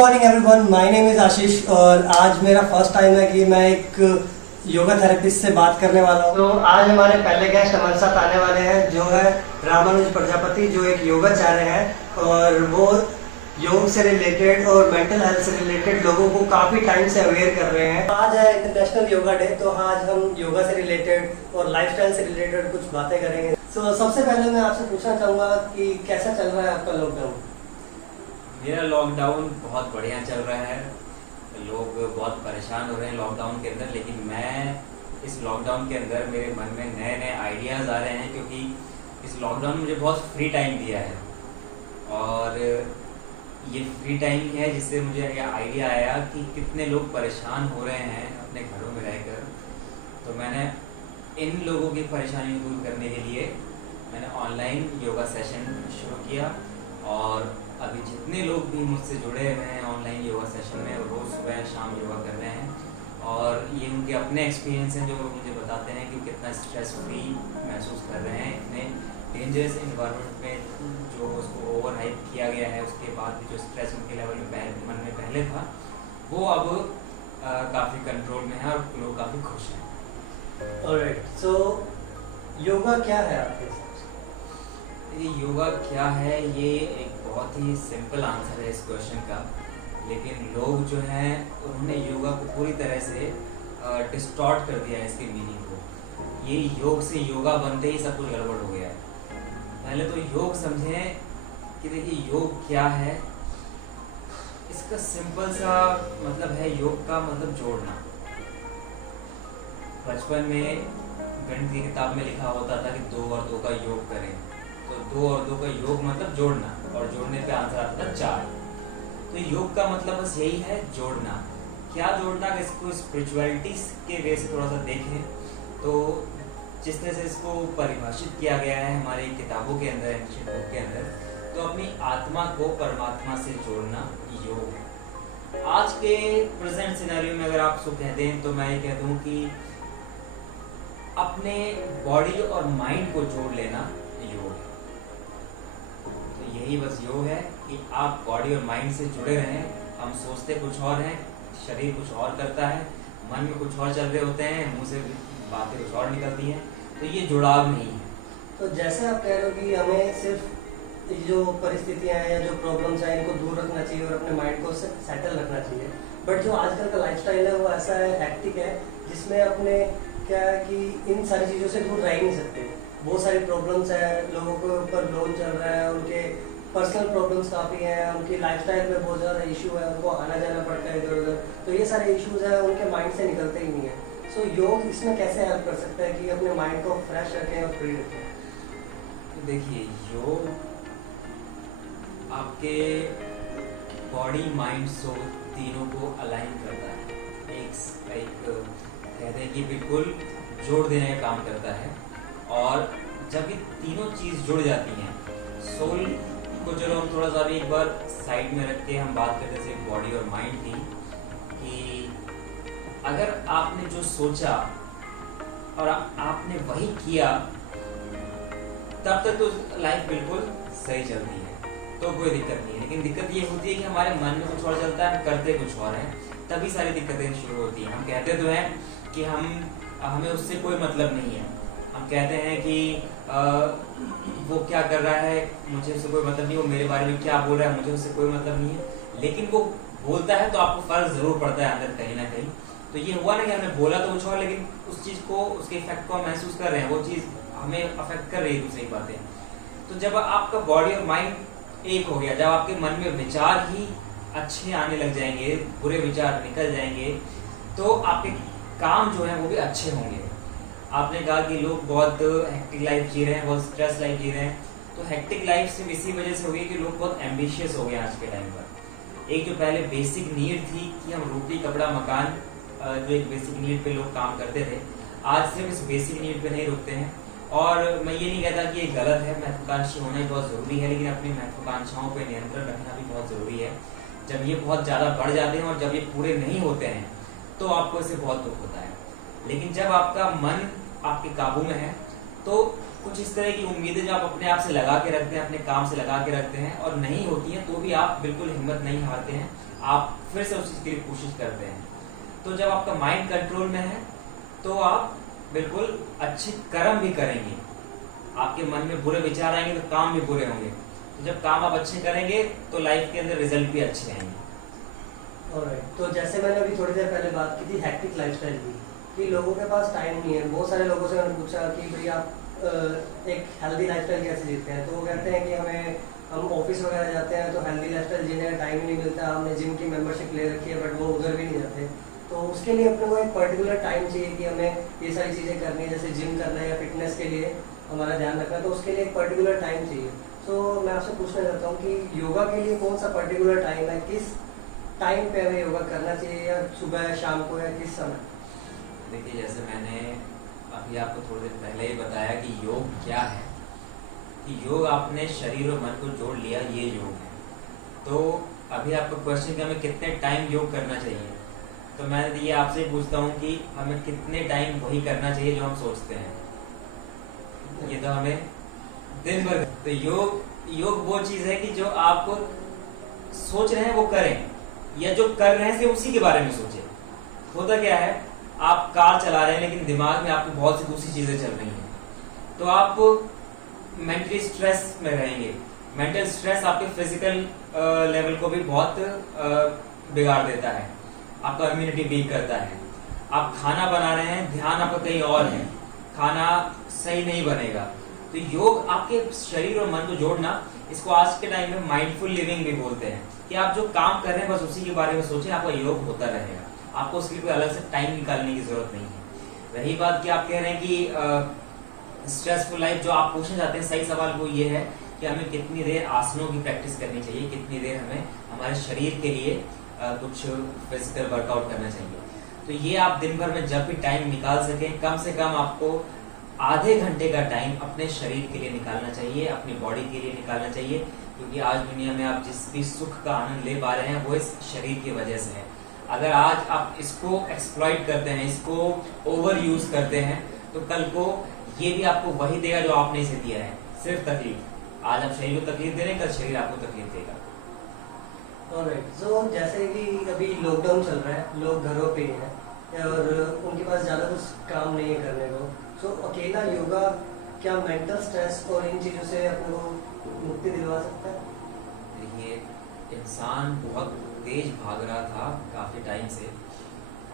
Morning everyone, my name is Ashish और आज मेरा फर्स्ट टाइम है कि मैं एक योगा थेरेपिस्ट से बात करने वाला हूँ। तो आज हमारे पहले गेस्ट हमारे साथ आने वाले हैं जो है रामानुज प्रजापति, जो एक योगाचार्य हैं और वो योग से रिलेटेड और मेंटल हेल्थ से रिलेटेड लोगों को काफ़ी टाइम से अवेयर कर रहे हैं। आज है इंटरनेशनल योगा डे, तो आज हम योगा से रिलेटेड और लाइफस्टाइल से रिलेटेड कुछ बातें करेंगे। तो सबसे पहले मैं आपसे पूछना चाहूँगा कि कैसा चल रहा है आपका लॉकडाउन? मेरा लॉकडाउन बहुत बढ़िया चल रहा है। लोग बहुत परेशान हो रहे हैं लॉकडाउन के अंदर, लेकिन मैं इस लॉकडाउन के अंदर मेरे मन में नए नए आइडियाज़ आ रहे हैं, क्योंकि इस लॉकडाउन ने मुझे बहुत फ्री टाइम दिया है। और ये फ्री टाइम ही है जिससे मुझे यह आइडिया आया कि कितने लोग परेशान हो रहे हैं अपने घरों में रहकर। तो मैंने इन लोगों की परेशानी दूर करने के लिए मैंने ऑनलाइन योगा सेशन शुरू किया। और अभी जितने लोग भी मुझसे जुड़े हुए हैं ऑनलाइन योगा सेशन में, रोज़ सुबह शाम योगा कर रहे हैं। और ये उनके अपने एक्सपीरियंस हैं जो मुझे बताते हैं कि कितना स्ट्रेस फ्री महसूस कर रहे हैं इतने डेंजरस इन्वायरमेंट में, जो उसको ओवर हाइप किया गया है। उसके बाद भी जो स्ट्रेस उनके लेवल में मन में पहले था, वो अब काफ़ी कंट्रोल में है और लोग काफ़ी खुश हैं। ऑलराइट, सो योगा क्या है आपके हिसाब से? ये योगा क्या है, ये एक बहुत ही सिंपल आंसर है इस क्वेश्चन का। लेकिन लोग जो हैं उन्होंने योगा को पूरी तरह से डिस्टॉर्ट कर दिया है इसके मीनिंग को। ये योग से योगा बनते ही सब कुछ गड़बड़ हो गया है। पहले तो योग समझें कि देखिए योग क्या है। इसका सिंपल सा मतलब है, योग का मतलब जोड़ना। बचपन में गणित की किताब में लिखा होता था कि 2 और 2 का योग करें, तो 2 और 2 का योग मतलब जोड़ना, और जोड़ने पे आंसर आता था 4। तो योग का मतलब बस यही है, जोड़ना। क्या जोड़ना? इसको स्पिरिचुअलिटी के वे से थोड़ा सा देखें तो जिस तरह से इसको परिभाषित किया गया है हमारी किताबों के अंदर, एंशिएंट बुक के अंदर, तो अपनी आत्मा को परमात्मा से जोड़ना योग है। आज के प्रेजेंट सिनेरियो में अगर आप उसको कह दें तो मैं ये कह दूं कि अपने बॉडी और माइंड को जोड़ लेना योग है। तो यही बस योग है कि आप बॉडी और माइंड से जुड़े रहें। हम सोचते कुछ और हैं, शरीर कुछ और करता है, मन में कुछ और चल रहे होते हैं, मुंह से बातें कुछ और निकलती हैं। तो ये जुड़ाव नहीं है। तो जैसे आप कह रहे हो कि हमें सिर्फ जो परिस्थितियां हैं या जो प्रॉब्लम्स हैं इनको दूर रखना चाहिए और अपने माइंड को सेटल रखना चाहिए, बट जो आजकल का लाइफस्टाइल है वो ऐसा है, हैक्टिक है, जिसमें अपने क्या है कि इन सारी चीज़ों से दूर रह ही नहीं सकते। बहुत सारी प्रॉब्लम्स हैं, लोगों के ऊपर लोन चल रहा है, उनके पर्सनल प्रॉब्लम्स काफ़ी हैं, उनकी लाइफस्टाइल में बहुत ज़्यादा इशू है, उनको आना जाना पड़ता है इधर उधर। तो ये सारे इश्यूज हैं, उनके माइंड से निकलते ही नहीं है। सो योग इसमें कैसे हेल्प कर सकता है कि अपने माइंड को फ्रेश रखें और फ्री रखें? तो देखिए, योग आपके बॉडी माइंड सोल तीनों को अलाइन करता है। एक कहते हैं कि बिल्कुल जोड़ देने का काम करता है। और जब ये तीनों चीज़ जुड़ जाती हैं, सोल को चलो हम थोड़ा सा भी एक बार साइड में रख के हम बात करते थे बॉडी और माइंड की, कि अगर आपने जो सोचा और आपने वही किया, तब तक तो लाइफ बिल्कुल सही चलती है, तो कोई दिक्कत नहीं है। लेकिन दिक्कत ये होती है कि हमारे मन में कुछ और चलता है, हम करते कुछ और हैं, तभी सारी दिक्कतें शुरू होती हैं। हम कहते तो हैं कि हमें उससे कोई मतलब नहीं है। हम कहते हैं कि वो क्या कर रहा है, मुझे उससे कोई मतलब नहीं, वो मेरे बारे में क्या बोल रहा है, मुझे उससे कोई मतलब नहीं है। लेकिन वो बोलता है तो आपको फर्क जरूर पड़ता है अंदर कहीं ना कहीं। तो ये हुआ ना कि हमने बोला तो कुछ और, लेकिन उस चीज़ को, उसके इफेक्ट को हम महसूस कर रहे हैं, वो चीज़ हमें अफेक्ट कर रही है दूसरी बातें। तो जब आपका बॉडी और माइंड एक हो गया, जब आपके मन में विचार ही अच्छे आने लग जाएंगे, बुरे विचार निकल जाएंगे, तो आपके काम जो है वो भी अच्छे होंगे। आपने कहा कि लोग बहुत हेक्टिक लाइफ जी रहे हैं, बहुत स्ट्रेस लाइफ जी रहे हैं। तो हेक्टिक लाइफ सिर्फ इसी वजह से हो गई कि लोग बहुत एम्बिशियस हो गए आज के टाइम पर। एक जो पहले बेसिक नीड थी कि हम रोटी कपड़ा मकान, जो एक बेसिक नीड पे लोग काम करते थे, आज सिर्फ इस बेसिक नीड पे नहीं रुकते हैं। और मैं ये नहीं कहता कि ये गलत है, महत्वाकांक्षी होना ही बहुत ज़रूरी है, लेकिन अपनी महत्वाकांक्षाओं पे नियंत्रण रखना भी बहुत ज़रूरी है। जब ये बहुत ज़्यादा बढ़ जाते हैं और जब ये पूरे नहीं होते हैं तो आपको इससे बहुत दुख होता है। लेकिन जब आपका मन आपके काबू में है तो कुछ इस तरह की उम्मीदें जो आप अपने आप से लगा के रखते हैं, अपने काम से लगा के रखते हैं और नहीं होती हैं, तो भी आप बिल्कुल हिम्मत नहीं हारते हैं, आप फिर से उस चीज़ के लिए कोशिश करते हैं। तो जब आपका माइंड कंट्रोल में है तो आप बिल्कुल अच्छे कर्म भी करेंगे। आपके मन में बुरे विचार आएंगे तो काम भी बुरे होंगे। तो जब काम आप अच्छे करेंगे तो लाइफ के अंदर रिजल्ट भी अच्छे आएंगे। ऑलराइट, तो जैसे मैंने अभी थोड़ी देर पहले बात की थी हैक्टिक लाइफस्टाइल की, कि लोगों के पास टाइम नहीं है। बहुत सारे लोगों से मैंने पूछा कि भाई आप एक हेल्दी लाइफस्टाइल कैसे जीते हैं, तो वो कहते हैं कि हम ऑफिस वगैरह जाते हैं तो हेल्दी लाइफस्टाइल जीने का टाइम ही नहीं मिलता। हमने जिम की मेंबरशिप ले रखी है बट वो उधर भी नहीं जाते। तो उसके लिए अपने को एक पर्टिकुलर टाइम चाहिए कि हमें ये सारी चीज़ें करनी है, जैसे जिम करना है या फिटनेस के लिए हमारा ध्यान रखना है, तो उसके लिए एक पर्टिकुलर टाइम चाहिए। तो मैं आपसे पूछना चाहता हूँ कि योगा के लिए कौन सा पर्टिकुलर टाइम है, किस टाइम पे हमें योगा करना चाहिए, या सुबह शाम को या किस समय? देखिए, जैसे मैंने अभी आपको थोड़ी देर पहले ही बताया कि योग क्या है, कि योग आपने शरीर और मन को जोड़ लिया, ये योग है। तो अभी आपका क्वेश्चन कि हमें कितने टाइम योग करना चाहिए, तो मैं ये आपसे पूछता हूँ कि हमें कितने टाइम वही करना चाहिए जो हम सोचते हैं। ये तो हमें दिन भर। तो योग वो चीज़ है कि जो आप सोच रहे हैं वो करें, या जो कर रहे हैं सिर्फ उसी के बारे में सोचें। होता क्या है, आप कार चला रहे हैं लेकिन दिमाग में आपको बहुत सी दूसरी चीज़ें चल रही हैं, तो आप मेंटली स्ट्रेस में रहेंगे। मेंटल स्ट्रेस आपके फिजिकल लेवल को भी बहुत बिगाड़ देता है, आपका इम्यूनिटी वीक करता है। आप खाना बना रहे हैं, ध्यान आपका कहीं और है, खाना सही नहीं बनेगा। तो योग आपके शरीर और मन को जोड़ना, इसको आज के टाइम में माइंडफुल लिविंग भी बोलते हैं, कि आप जो काम कर रहे हैं बस उसी के बारे में सोचें, आपका योग होता रहेगा। आपको उसके लिए कोई अलग से टाइम निकालने की जरूरत नहीं है। रही बात कि आप कह रहे हैं कि स्ट्रेसफुल लाइफ, जो आप पूछना चाहते हैं, सही सवाल वो ये है कि हमें कितनी देर आसनों की प्रैक्टिस करनी चाहिए, कितनी देर हमें हमारे शरीर के लिए कुछ फिजिकल वर्कआउट करना चाहिए। तो ये आप दिन भर में जब भी टाइम निकाल सकें, कम से कम आपको आधे घंटे का टाइम अपने शरीर के लिए निकालना चाहिए, अपनी बॉडी के लिए निकालना चाहिए। क्योंकि आज दुनिया में आप जिस भी सुख का आनंद ले पा रहे हैं वो इस शरीर की वजह से है। अगर आज आप इसको एक्सप्लॉइट करते हैं, इसको ओवर यूज करते हैं, तो कल को ये भी आपको वही देगा जो आपने इसे दिया है, सिर्फ तकलीफ। आज आप शरीर को तकलीफ दे रहे हैं, कल शरीर आपको तकलीफ देगा। ऑलराइट, सो जैसे कि अभी लॉकडाउन चल रहा है, लोग घरों पे ही हैं और उनके पास ज़्यादा कुछ काम नहीं है करने को। सो अकेला योगा क्या मेंटल स्ट्रेस और इन चीज़ों से अपने को मुक्ति दिलवा सकता है? देखिए, इंसान बहुत तेज भाग रहा था काफ़ी टाइम से,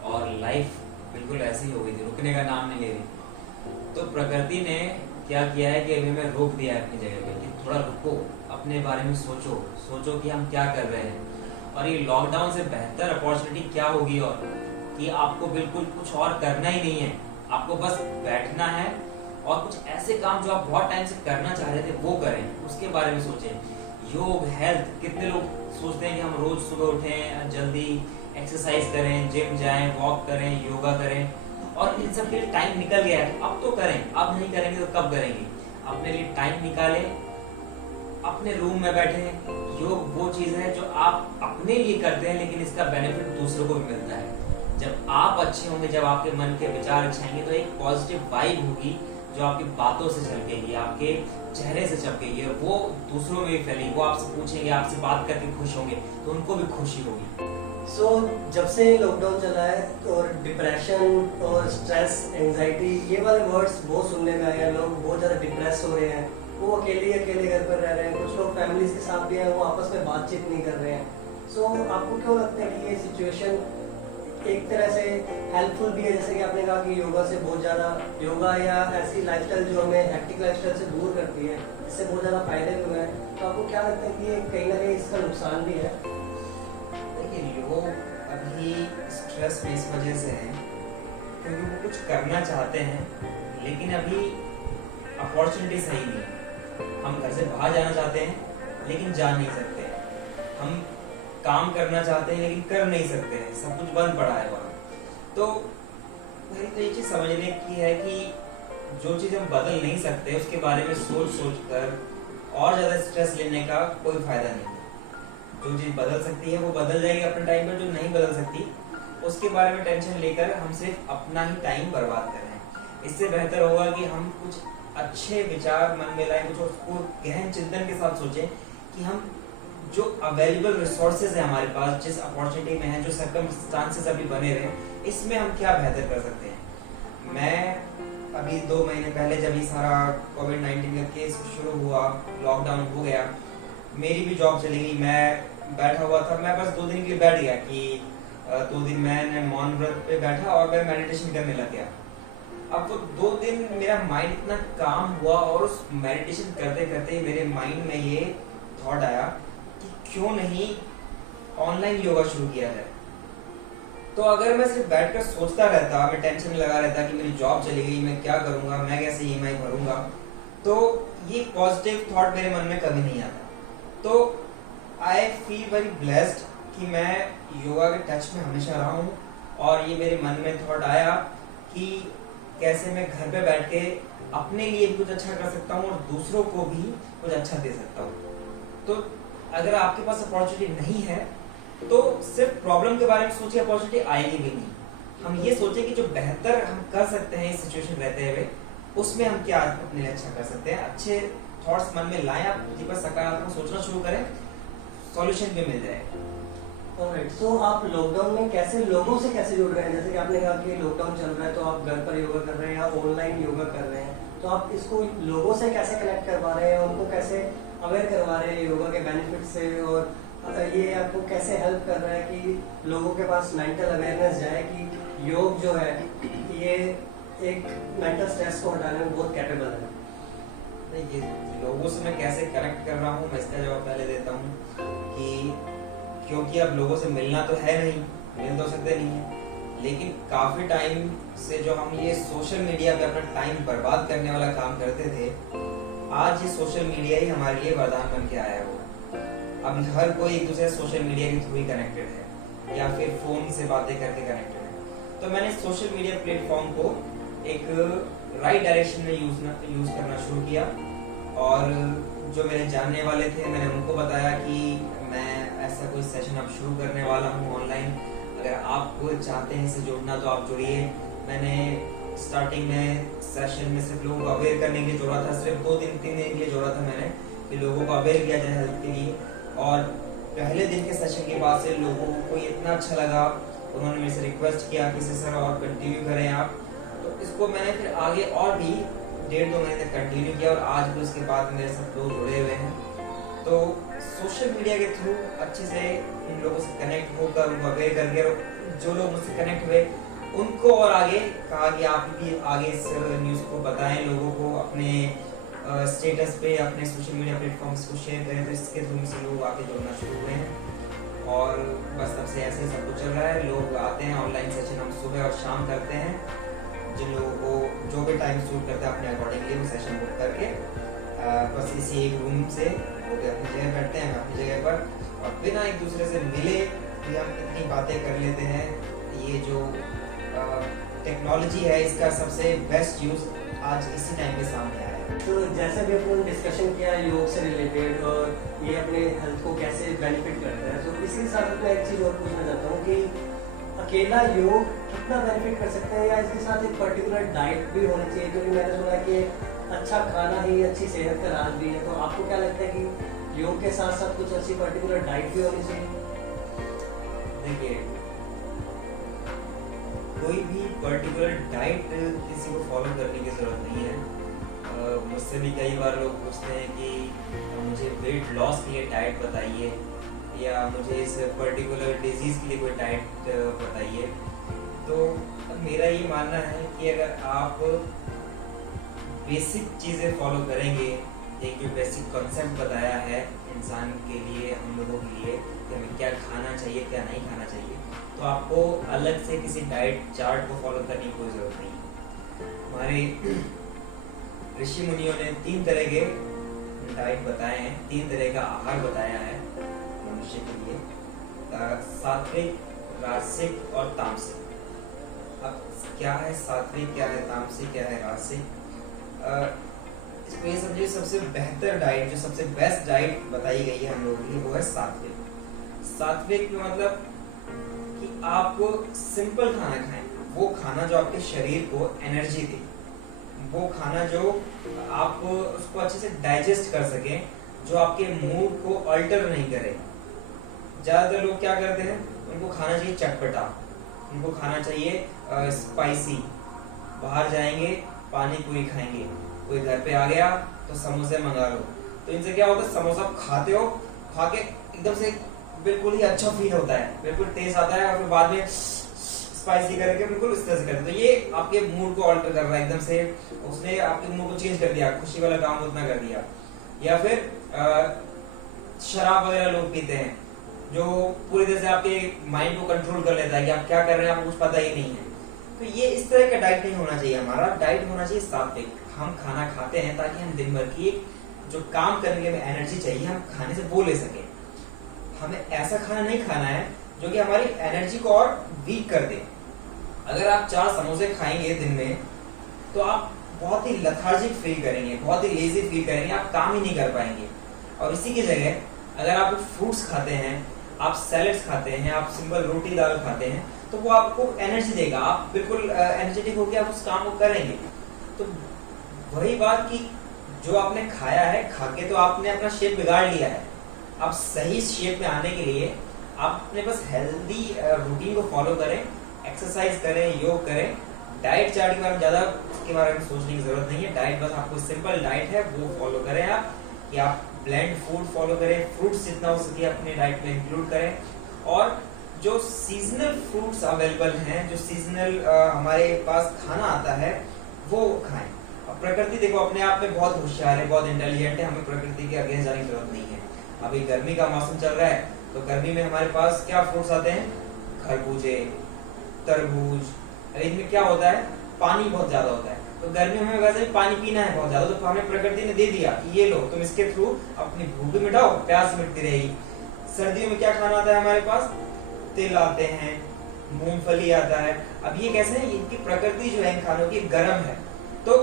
और लाइफ बिल्कुल ऐसी हो गई थी, रुकने का नाम नहीं ले रही। तो प्रकृति ने क्या किया है कि अभी हमें रोक दिया है अपनी जगह पे, कि थोड़ा रुको, अपने बारे में सोचो कि हम क्या कर रहे हैं। और ये लॉकडाउन से बेहतर अपॉर्चुनिटी क्या होगी, और कि आपको बिल्कुल कुछ और करना ही नहीं है, आपको बस बैठना है और कुछ ऐसे काम जो आप बहुत टाइम से करना चाह रहे थे वो करें, उसके बारे में सोचें। योग, हेल्थ, कितने लोग सोचते हैं कि हम रोज सुबह उठें, जल्दी एक्सरसाइज करें, जिम जाएं, वॉक करें, योगा करें, और इन सब के लिए टाइम निकल गया है, अब तो करें। अब नहीं करेंगे तो कब करेंगे? अपने लिए टाइम निकालें, अपने रूम में बैठें। योग वो चीज़ है जो आप अपने लिए करते हैं, लेकिन इसका बेनिफिट दूसरों को भी मिलता है। जब आप अच्छे होंगे, जब आपके मन के विचार अच्छे आएंगे, तो एक पॉजिटिव वाइब होगी जो आपकी बातों से झलकेगी, आपके चेहरे से झलकेगी, और वो दूसरों में भी फैलेगी। वो आपसे पूछेंगे, आपसे बात करके खुश होंगे, तो उनको भी खुशी होगी। सो जब से लॉकडाउन चला है और डिप्रेशन और स्ट्रेस, एंजाइटी, ये वाले वर्ड्स बहुत सुनने में आए हैं। लोग बहुत ज़्यादा डिप्रेस हो रहे हैं, वो अकेले घर पर रह रहे हैं। कुछ लोग फैमिलीज के साथ भी हैं, वो आपस में बातचीत नहीं कर रहे हैं। सो आपको क्यों लगता है कि ये सिचुएशन एक तरह से हेल्पफुल भी है? जैसे कि आपने कहा कि योगा से बहुत ज़्यादा, योगा या ऐसी लाइफस्टाइल जो हमें हेक्टिक लाइफस्टाइल से दूर करती है, इससे बहुत ज़्यादा फायदे भी हुए हैं। तो आपको क्या लगता है कि ये कहीं ना कहीं इसका नुकसान भी है? देखिए, लोग अभी स्ट्रेस में इस वजह से हैं क्योंकि वो कुछ करना चाहते हैं, लेकिन अभी अपॉर्चुनिटी सही नहीं है। हम घर से बाहर जाना चाहते हैं लेकिन जा नहीं सकते, हम काम करना चाहते हैं लेकिन कर नहीं सकते, सब कुछ बंद पड़ा है वहाँ। तो ये चीज़ समझने की है कि जो चीज़ हम बदल नहीं सकते उसके बारे में सोच कर और ज़्यादा स्ट्रेस लेने का कोई फायदा नहीं है। जो चीज़ बदल सकती है वो बदल जाएगी अपने टाइम पर, जो नहीं बदल सकती उसके बारे में टेंशन लेकर हम सिर्फ अपना ही टाइम बर्बाद कर रहे हैं। इससे बेहतर होगा कि हम कुछ अच्छे विचार मन में लाएं, कुछ उसको गहन चिंतन के साथ सोचें कि हम जो अवेलेबल रिसोर्सेज है हमारे पास, जिस अपॉर्चुनिटी में है, जो सर्कमस्टांसेस अभी बने रहे, इसमें हम क्या बेहतर कर सकते हैं। मैं अभी 2 महीने पहले जब ये सारा कोविड-19 का केस शुरू हुआ, लॉकडाउन हो गया, मेरी भी जॉब चली गई, मैं बैठा हुआ था। मैं बस 2 दिन के लिए बैठ गया कि 2 दिन मैंने मौन व्रत पे बैठा और मैं मेडिटेशन करने लग गया। अब वो 2 दिन मेरा माइंड इतना काम हुआ और उस मेडिटेशन करते करते मेरे माइंड में ये थॉट आया कि क्यों नहीं ऑनलाइन योगा शुरू किया जाए। तो अगर मैं सिर्फ बैठकर सोचता रहता, मैं टेंशन में लगा रहता कि मेरी जॉब चली गई, मैं क्या करूंगा, मैं कैसे ईएमआई भरूंगा, तो ये पॉजिटिव थॉट मेरे मन में कभी नहीं आता। तो आई फील वेरी ब्लेस्ड कि मैं योगा के टच में हमेशा रहा हूँ और ये मेरे मन में थॉट आया कि कैसे मैं घर पे बैठ के अपने लिए भी कुछ अच्छा कर सकता हूँ और दूसरों को भी कुछ अच्छा दे सकता हूँ। तो अगर आपके पास अपॉर्चुनिटी नहीं है तो सिर्फ प्रॉब्लम के बारे में सोचिए, अपॉर्चुनिटी आएगी भी नहीं। हम ये सोचें कि जो बेहतर हम कर सकते हैं इस सिचुएशन रहते हुए, उसमें हम क्या अपने लिए अच्छा कर सकते हैं। अच्छे थॉट्स मन में लाएं, आप जी पर सकारात्मक सोचना शुरू करें, सॉल्यूशन भी मिल जाएगा। ऑलराइट, तो आप लॉकडाउन में कैसे लोगों से कैसे जुड़ रहे हैं? जैसे कि आपने कहा कि लॉकडाउन चल रहा है तो आप घर पर योगा कर रहे हैं या ऑनलाइन योगा कर रहे हैं, तो आप इसको लोगों से कैसे कनेक्ट करवा रहे हैं, उनको कैसे अवेयर करवा रहे हैं योगा के बेनिफिट से, और ये आपको कैसे हेल्प कर रहा है कि लोगों के पास मेंटल अवेयरनेस जाए कि योग जो है ये एक मेंटल स्ट्रेस को हटाने में बहुत कैपेबल है? ये लोगों से मैं कैसे कनेक्ट कर रहा हूँ, मैं इसका जवाब पहले देता हूँ कि क्योंकि अब लोगों से मिलना तो है नहीं, मिल तो सकते नहीं है, लेकिन काफी टाइम से जो हम ये सोशल मीडिया पे अपना टाइम बर्बाद करने वाला काम करते थे, आज ये सोशल मीडिया ही हमारे लिए वरदान बन के आया हुआ। अब हर कोई एक दूसरे सोशल मीडिया के थ्रू ही कनेक्टेड है या फिर फोन से बातें करके कनेक्टेड है। तो मैंने सोशल मीडिया प्लेटफॉर्म को एक राइट डायरेक्शन में यूज करना शुरू किया और जो मेरे जानने वाले थे मैंने उनको बताया कि मैं ऐसा कोई सेशन अब शुरू करने वाला हूँ ऑनलाइन, अगर आप चाहते हैं इससे जुड़ना तो आप जुड़िए। मैंने स्टार्टिंग में सेशन में सिर्फ लोगों को अवेयर करने के लिए जोड़ा था, सिर्फ 2-3 दिन के लिए जोड़ा था मैंने कि लोगों को अवेयर किया जाए हेल्थ के लिए। और पहले दिन के सेशन के बाद से लोगों को इतना अच्छा लगा, उन्होंने मेरे से रिक्वेस्ट किया कि सर और कंटिन्यू करें आप। तो इसको मैंने फिर आगे और भी 1.5-2 महीने तक कंटिन्यू किया और आज भी उसके बाद मेरे साथ लोग जुड़े हुए हैं। तो सोशल मीडिया के थ्रू अच्छे से इन लोगों से कनेक्ट होकर उनको अवेयर करके, जो लोग मुझसे कनेक्ट हुए उनको और आगे कहा कि आप भी आगे इस न्यूज़ को बताएं लोगों को, अपने स्टेटस पे अपने सोशल मीडिया प्लेटफॉर्म्स को शेयर करें, तो इसके थ्रू से लोग आगे जुड़ना शुरू हुए हैं। और बस तब से ऐसे सब कुछ चल रहा है। लोग आते हैं, ऑनलाइन सेशन हम सुबह और शाम करते हैं, जिन लोगों को जो भी टाइम सूट करता है अपने अकॉर्डिंगली वो सेशन बुक करके बस इसी एक रूम से वो भी अपनी जगह बैठते हैं, अपनी जगह पर, और बिना एक दूसरे से मिले भी हम इतनी बातें कर लेते हैं। ये जो टेक्नोलॉजी है इसका सबसे बेस्ट यूज़ आज इसी टाइम पे सामने आया है। तो जैसे भी अपन डिस्कशन किया योग से रिलेटेड और ये अपने हेल्थ को कैसे बेनिफिट करता है, तो इसी साथ मैं एक चीज़ और पूछना चाहता हूँ कि अकेला योग कितना बेनिफिट कर सकते हैं या इसके साथ एक पर्टिकुलर डाइट भी होनी चाहिए? क्योंकि मैंने सुना कि अच्छा खाना ही अच्छी सेहत का राज भी है। तो आपको क्या लगता है कि योग के साथ साथ कुछ अच्छी पर्टिकुलर डाइट भी होनी चाहिए? देखिए, कोई भी पर्टिकुलर डाइट किसी को फॉलो करने की जरूरत नहीं है। मुझसे भी कई बार लोग पूछते हैं कि मुझे वेट लॉस के लिए डाइट बताइए या मुझे इस पर्टिकुलर डिजीज़ के लिए कोई डाइट बताइए। तो मेरा ये मानना है कि अगर आप बेसिक चीज़ें फॉलो करेंगे, एक जो बेसिक कॉन्सेप्ट बताया है इंसान के लिए, हम लोगों के लिए कि हमें क्या खाना चाहिए क्या नहीं खाना चाहिए, तो आपको अलग से किसी डाइट चार्ट को फॉलो करने की कोई ज़रूरत नहीं। हमारे ऋषि मुनियों ने 3 तरह के डाइट बताए हैं, 3 तरह का आहार बताया है मनुष्य के लिए, सात्विक, राजसिक और तामसिक। अब क्या है सात्विक, क्या है तामसिक, क्या है राजसिक? इसको ये समझिए, सबसे बेहतर डाइट, जो सबसे बेस्ट डाइट बताई गई है हम लोगों के लिए, वो है सात्विक। सात्विक मतलब कि आप सिंपल खाना खाएं, वो खाना जो आपके शरीर को एनर्जी दे, वो खाना जो आप उसको अच्छे से डाइजेस्ट कर सके, जो आपके मूड को अल्टर नहीं करे। ज्यादातर लोग क्या करते हैं, उनको खाना चाहिए चटपटा, उनको खाना चाहिए स्पाइसी। बाहर जाएंगे पानी पूरी खाएंगे, कोई घर पे आ गया तो समोसे मंगा लो। तो इनसे क्या होता है, समोसा खाते हो, खा के एकदम से बिल्कुल ही अच्छा फील होता है, बिल्कुल टेस्ट आता है, और फिर बाद में स्पाइसी करके बिल्कुल इस तरह से करते हैं। तो ये आपके मूड को ऑल्टर कर रहा है एकदम से, उसने आपके मूड को चेंज कर दिया, खुशी वाला काम उतना कर दिया। या फिर शराब वगैरह लोग पीते हैं, जो पूरी तरह से आपके माइंड को कंट्रोल कर लेता है कि आप क्या कर रहे हैं आपको कुछ पता ही नहीं है। तो ये इस तरह का डाइट नहीं होना चाहिए। हमारा डाइट होना चाहिए सात्विक। हम खाना खाते हैं ताकि हम दिन भर की जो काम करने के लिए एनर्जी चाहिए हम खाने से वो ले सके। हमें ऐसा खाना नहीं खाना है जो कि हमारी एनर्जी को और वीक कर दे। अगर आप 4 समोसे खाएंगे दिन में तो आप बहुत ही लेथार्जिक फील करेंगे, बहुत ही लेजी फील करेंगे, आप काम ही नहीं कर पाएंगे। और इसी की जगह अगर आप फ्रूट्स खाते हैं, आप सैलेड्स खाते हैं, आप सिंपल रोटी दाल खाते हैं, तो वो आपको एनर्जी देगा, आप बिल्कुल एनर्जेटिक होकर आप उस काम को करेंगे। तो वही बात कि जो आपने खाया है, खा के तो आपने अपना शेप बिगाड़ लिया है। आप सही शेप में आने के लिए आप अपने बस हेल्दी रूटीन को फॉलो करें, एक्सरसाइज करें, योग करें। डाइट चार्ट के बारे में ज्यादा उसके बारे में सोचने की जरूरत नहीं है। डाइट बस आपको सिंपल डाइट है वो फॉलो करें आप, कि आप ब्लेंड फूड फॉलो करें, फ्रूट्स जितना हो सके अपने डाइट में इंक्लूड करें, और जो सीजनल फ्रूट्स अवेलेबल हैं, जो सीजनल हमारे पास खाना आता है वो खाएं। अब प्रकृति देखो अपने आप में बहुत होशियार है, बहुत इंटेलिजेंट है, हमें प्रकृति के अगेंस्ट जाने की जरूरत नहीं है। अभी गर्मी का मौसम चल रहा है तो गर्मी में हमारे पास क्या फ्रूट्स आते हैं, खरबूजे, तरबूज। इनमें क्या होता है, पानी बहुत ज्यादा होता है। तो गर्मी में वैसे भी पानी पीना है बहुत ज्यादा, तो हमें प्रकृति ने दे दिया कि ये लो तुम इसके थ्रू अपनी भूख भी मिटाओ, प्यास मिटती रहेगी। सर्दियों में क्या खाना आता है हमारे पास, तिल आते हैं, मूंगफली आता है। अब ये कैसे है, इनकी प्रकृति जो है इन खानों की गर्म है। तो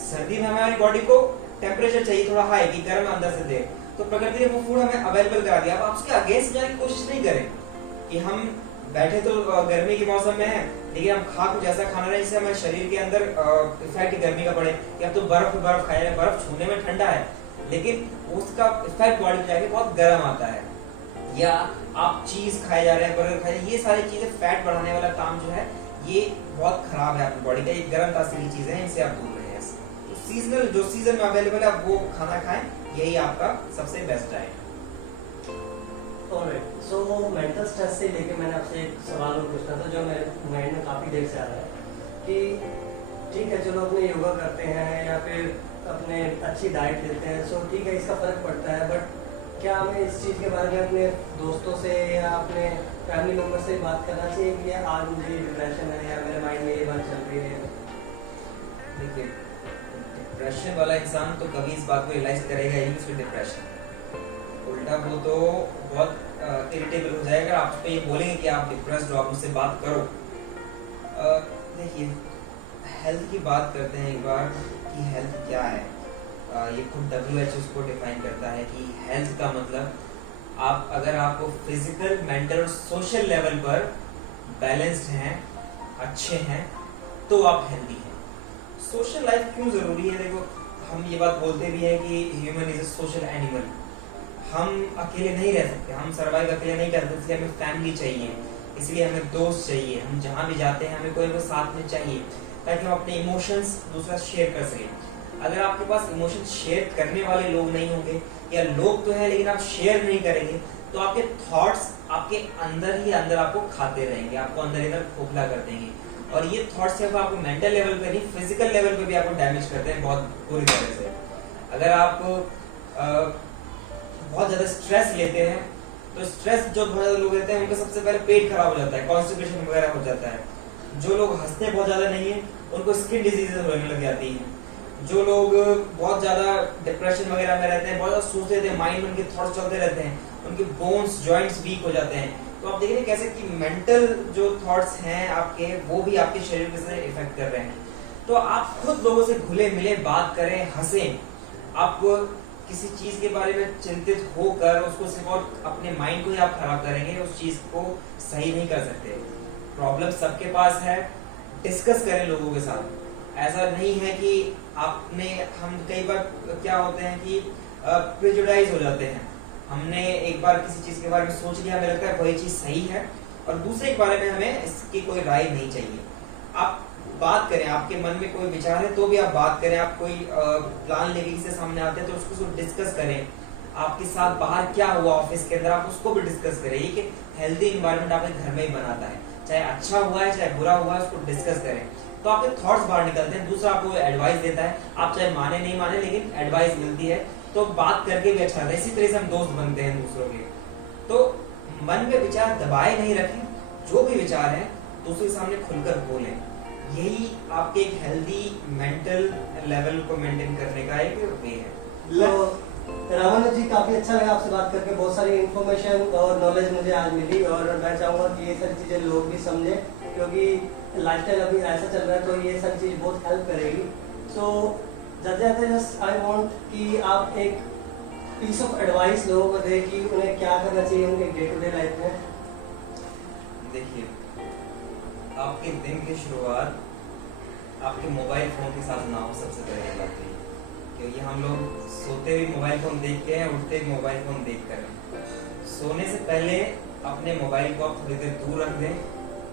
सर्दी में हमारी बॉडी को टेम्परेचर चाहिए थोड़ा हाई, कि गर्म अंदर से दे, तो प्रकृति ने वो फूड हमें अवेलेबल करा दिया। अब आप उसके अगेंस्ट जाने की कोशिश नहीं करें कि हम बैठे तो गर्मी के मौसम में है, लेकिन हम खा कुछ ऐसा खाना रहे जिससे हमारे शरीर के अंदर इफेक्ट गर्मी का पड़े, कि अब तो बर्फ पे बर्फ खाया, बर्फ छूने में ठंडा है लेकिन उसका इफेक्ट बॉडी में जाके बहुत गर्म आता है। या आप चीज खाए जा रहे हैं, बर्गर खाए, ये सारी चीजें फैट बढ़ाने वाला काम जो है ये बहुत खराब है अपनी बॉडी का। ये गर्म तासीर की चीजें हैं, इनसे आप दूर रहें। तो सीजनल जो सीजन में अवेलेबल है आप वो खाना खाएं, यही आपका सबसे बेस्ट डाइट है। ऑलराइट, सो मेंटल स्ट्रेस से लेके मैंने आपसे एक सवाल और पूछना था जो मेरे माइंड में काफ़ी देर से आ रहा है कि ठीक है चलो अपने योगा करते हैं या फिर अपने अच्छी डाइट लेते हैं, सो ठीक है इसका फ़र्क पड़ता है, बट क्या हमें इस चीज़ के बारे में अपने दोस्तों से या अपने फैमिली मेम्बर से बात करना चाहिए कि आज मुझे डिप्रेशन है या मेरे माइंड में ये बात चल रही है? देखिए, डिप्रेशन वाला इंसान तो कभी इस बात को रियलाइज करेगा ही उसको डिप्रेशन। उल्टा वो तो बहुत इरिटेबल हो जाएगा, आप पे ये बोलेंगे कि आप डिप्रेस्ड हो, आप मुझसे बात करो। देखिए, हेल्थ की बात करते हैं एक बार कि हेल्थ क्या है। ये खुद WHO उसको डिफाइन करता है कि हेल्थ का मतलब आप अगर आपको फिजिकल, मेंटल और सोशल लेवल पर बैलेंस्ड हैं, अच्छे हैं, तो आप हेल्दी हैं। सोशल लाइफ क्यों जरूरी है? देखो, हम ये बात बोलते भी हैं कि human is a social animal. हम अकेले नहीं रह सकते, हम सर्वाइव अकेले नहीं कर सकते, इसलिए हमें फैमिली चाहिए, इसलिए हमें दोस्त चाहिए। हम जहाँ भी जाते हैं हमें कोई ना साथ में चाहिए ताकि हम अपने इमोशंस दूसरा शेयर कर सकें। अगर आपके पास इमोशन शेयर करने वाले लोग नहीं होंगे, या लोग तो है लेकिन आप शेयर नहीं करेंगे, तो आपके थॉट्स आपके अंदर ही अंदर आपको खाते रहेंगे, आपको अंदर ही अंदर खोखला कर देंगे। और ये थॉट्स सिर्फ आपको मेंटल लेवल पे नहीं, फिजिकल लेवल पे भी आपको डैमेज करते हैं बहुत बुरी तरह से। अगर आप बहुत ज्यादा स्ट्रेस लेते हैं तो स्ट्रेस जो बहुत ज्यादा लोग लेते हैं उनका सबसे पहले पेट खराब हो जाता है, कॉन्स्टिपेशन वगैरह हो जाता है। जो लोग हंसते बहुत ज्यादा नहीं है उनको स्किन डिजीजेज होने लग जाती हैं। जो लोग बहुत ज्यादा डिप्रेशन वगैरह में रहते हैं, बहुत ज्यादा सोचते रहते हैं, माइंड में उनके थॉट्स चलते रहते हैं, उनके बोन्स जॉइंट्स वीक हो जाते हैं। तो आप देख रहे हैं कैसे कि मेंटल जो थॉट्स हैं आपके, वो भी आपके शरीर पे से इफेक्ट कर रहे हैं। तो आप खुद लोगों से घुले मिले बात करें, हंसें। आप किसी चीज के बारे में चिंतित होकर उसको सिर्फ और अपने माइंड को ही आप खराब करेंगे, उस चीज को सही नहीं कर सकते। प्रॉब्लम सबके पास है, डिस्कस करें लोगों के साथ। ऐसा नहीं है कि आपने, हम कई बार क्या होते हैं कि प्रेजुडाइज हो जाते हैं। हमने एक बार किसी चीज के बारे में सोच लिया, हमें लगता है वही चीज सही है, और दूसरे के बारे में हमें इसकी कोई राय नहीं चाहिए। आप बात करें, आपके मन में कोई विचार है तो भी आप बात करें। आप कोई प्लान लेके किसी सामने आते हैं तो उसको डिस्कस करें। आपके साथ बाहर क्या हुआ ऑफिस के अंदर, आप उसको भी डिस्कस करें। ये कि हेल्दी इन्वायरमेंट आपके घर में ही बनाता है, चाहे अच्छा हुआ है चाहे बुरा हुआ है, उसको डिस्कस करें तो आपके थॉट्स बाहर निकलते हैं। दूसरा आपको एडवाइस देता है, आप चाहे माने नहीं माने, लेकिन एडवाइस मिलती है तो बात करके भी अच्छा लगता है। इसी तरह से हम दोस्त बनते हैं दूसरों के। तो मन में विचार दबाए नहीं रखें, जो भी विचार है दूसरे के सामने खुलकर बोलें। यही आपके एक हेल्दी मेंटल लेवल को मेंटेन करने का एक वे है। तो रामानुज जी, काफी अच्छा लगा आपसे बात करके, बहुत सारी इन्फॉर्मेशन और नॉलेज मुझे आज मिली, और मैं चाहूंगा कि ये सारी चीजें लोग भी समझें, क्योंकि लाइफस्टाइल अभी ऐसा चल रहा है तो ये सारी चीज बहुत हेल्प करेगी। सो जस्ट आई वांट कि आप एक पीस ऑफ एडवाइस लोगों को दें कि उन्हें क्या करना चाहिए उनके डे टू डे लाइफ में। देखिए, आपके दिन की शुरुआत आपके मोबाइल फोन के साथ ना हो, सबसे पहले बात है, क्योंकि हम लोग सोते भी मोबाइल फोन देख के हैं, उठते भी मोबाइल फोन देख कर। सोने से पहले अपने मोबाइल को आप थोड़ी देर दूर रख दें,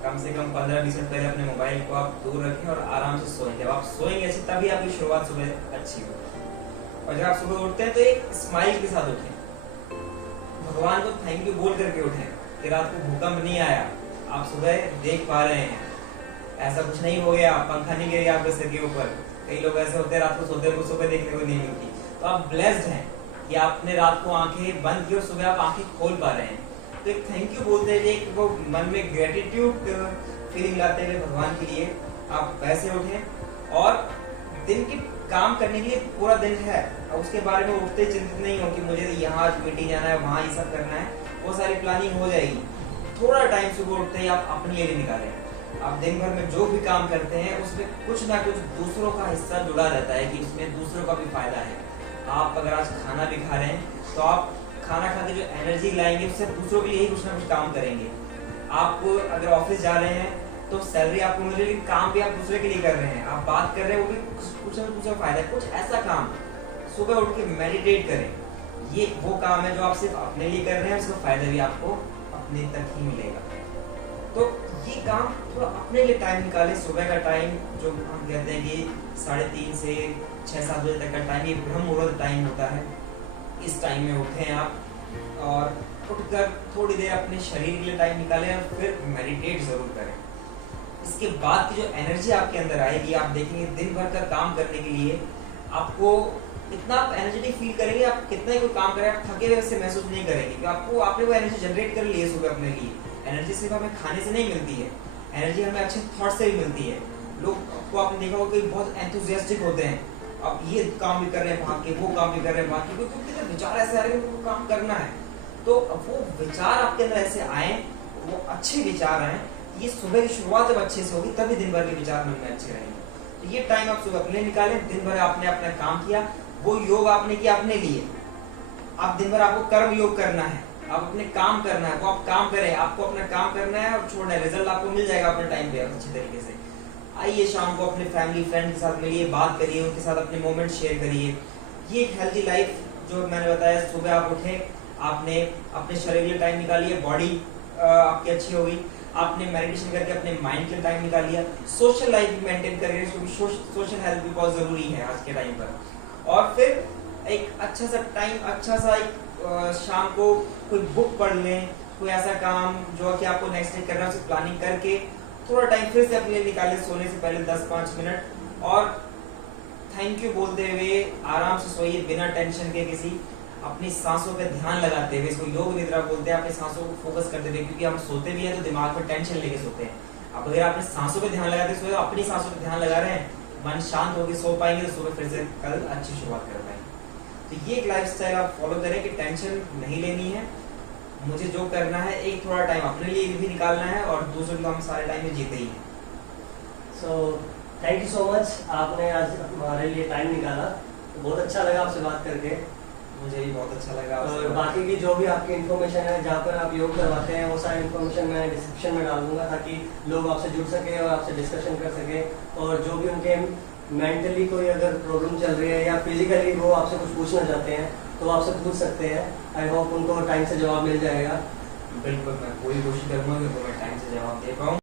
कम से कम 15-20 मिनट पहले अपने मोबाइल को आप दूर रखें और आराम से सोएं। जब आप सोएंगे ऐसे, तभी आपकी शुरुआत सुबह अच्छी हो। और जब आप सुबह उठते हैं तो एक स्माइल के साथ उठें, भगवान को थैंक यू बोल करके उठें कि रात को भूकंप नहीं आया, आप सुबह देख पा रहे हैं, ऐसा कुछ नहीं हो गया, पंखा नहीं गिर गया आपके सिर के ऊपर। कई लोग ऐसे होते हैं रात को सोते हैं तो सुबह देखने को नहीं मिलती। तो आप ब्लेस्ड हैं कि आपने रात को आंखें बंद की और सुबह आप आंखें खोल पा रहे हैं। तो एक थैंक यू बोलते हैं, एक वो मन में ग्रेटिट्यूड फीलिंग लाते हुए भगवान के लिए आप वैसे उठें। और दिन के काम करने के लिए पूरा दिन है, और उसके बारे में उठते चिंतित नहीं हो कि मुझे यहाँ मीटिंग जाना है, वहाँ ये सब करना है, वो सारी प्लानिंग हो जाएगी। थोड़ा टाइम सुबह उठते ही आप अपने लिए निकालें। आप दिन भर में जो भी काम करते हैं उसमें कुछ ना कुछ दूसरों का हिस्सा जुड़ा रहता है, कि उसमें दूसरों का भी फायदा है। आप अगर आज खाना भी खा रहे हैं तो आप खाना खा के जो एनर्जी लाएंगे उससे दूसरों के लिए कुछ ना कुछ काम करेंगे। आप अगर ऑफिस जा रहे हैं तो सैलरी आपको मिल रही है, काम भी आप दूसरे के लिए कर रहे हैं। आप बात कर रहे हैं, वो भी कुछ ना कुछ फायदा है। कुछ ऐसा काम सुबह उठ के मेडिटेट करें, ये वो काम है जो आप सिर्फ अपने लिए कर रहे हैं, उसका फायदा भी आपको अपने तक ही मिलेगा। तो ये काम थोड़ा अपने लिए टाइम निकालें। सुबह का टाइम जो हम कहते हैं कि 3:30 से 6-7 बजे तक का टाइम, ये ब्रह्म मुहूर्त टाइम होता है। इस टाइम में उठें आप और उठकर थोड़ी देर अपने शरीर के लिए टाइम निकालें और फिर मेडिटेट जरूर करें। इसके बाद की जो एनर्जी आपके अंदर आएगी, आप देखेंगे दिन भर का काम करने के लिए आपको इतना आप एनर्जेटिक फील करेंगे। आप कितना ही कोई काम करें, आप थके हुए से महसूस नहीं करेंगे, क्योंकि आपने वो एनर्जी जनरेट कर ली है सुबह अपने लिए। एनर्जी सिर्फ हमें खाने से नहीं मिलती है, एनर्जी हमें अच्छे थॉट से भी मिलती है। लोग को आपने देखा होगा कि बहुत एंथुसियास्टिक होते हैं, आप ये काम भी कर रहे हैं वहाँ के, वो काम भी कर रहे हैं वहाँ के, क्योंकि विचार ऐसे आ रहे हैं वो काम करना है। तो वो विचार आपके अंदर ऐसे आए, वो अच्छे विचार आए, ये सुबह की शुरुआत जब अच्छे से होगी तभी दिन भर के विचार मन में अच्छे रहेंगे। तो ये टाइम आप सुबह अपने निकालें। दिन भर आपने अपना काम किया, वो योग आपने किया अपने लिए। आप दिन भर आपको कर्म योग करना है, आप अपने काम करना है, वो आप काम करें, आपको अपना काम करना है और छोड़ना है। रिजल्ट आपको मिल जाएगा अपने टाइम पे अच्छे तरीके से। आइए शाम को अपने फैमिली फ्रेंड के साथ मिलिए, बात करिए, उनके साथ अपने मोमेंट शेयर करिए। ये एक हेल्दी लाइफ जो मैंने बताया, सुबह आप उठे, आपने अपने शरीर के लिए टाइम निकालिए, बॉडी आपकी अच्छी होगी, आपने मेडिटेशन करके अपने माइंड के लिए टाइम निकाल लिया, सोशल लाइफ भी मेंटेन करिए, क्योंकि सोशल हेल्थ भी बहुत जरूरी है आज के टाइम पर। और फिर एक अच्छा सा टाइम, अच्छा सा एक शाम को कोई बुक पढ़ लें, कोई ऐसा काम जो कि आपको नेक्स्ट डे करना है उसकी प्लानिंग करके थोड़ा टाइम फिर से अपने लिए निकालें सोने से पहले 10-5 मिनट, और थैंक यू बोलते हुए आराम से सोइए बिना टेंशन के। किसी अपनी सांसों पे ध्यान लगाते हुए, इसको योग निद्रा बोलते हैं, अपनी सांसों को फोकस करते हुए, क्योंकि हम सोते भी हैं तो दिमाग में टेंशन लेके सोते हैं। अब अगर आपने सांसों पे ध्यान लगाते सोए, अपनी सांसों पे ध्यान लगा रहे हैं, मन शांत होकर सो पाएंगे तो सुबह फिर से कल अच्छी शुरुआत कर पाएंगे। तो ये एक लाइफस्टाइल आप फॉलो करें कि टेंशन नहीं लेनी है, मुझे जो करना है एक थोड़ा टाइम अपने लिए भी निकालना है और दूसरों के लिए हम सारे टाइम में जीते ही हैं। So thank you so much, आपने आज हमारे लिए टाइम निकाला, बहुत अच्छा लगा आपसे बात करके। मुझे भी बहुत अच्छा लगा। और बाकी की जो भी आपकी इन्फॉर्मेशन है, जहाँ पर आप योग करवाते हैं, वो सारी इन्फॉर्मेशन मैं डिस्क्रिप्शन में डाल दूंगा ताकि लोग आपसे जुड़ सके और आपसे डिस्कशन कर सके, और जो भी उनके मेंटली कोई अगर प्रॉब्लम चल रही है या फिजिकली वो आपसे कुछ पूछना चाहते हैं तो आपसे पूछ सकते हैं। आई होप उनको टाइम से जवाब मिल जाएगा। बिल्कुल, मैं पूरी कोशिश करूँगा कि मैं टाइम से जवाब दे पाऊँ।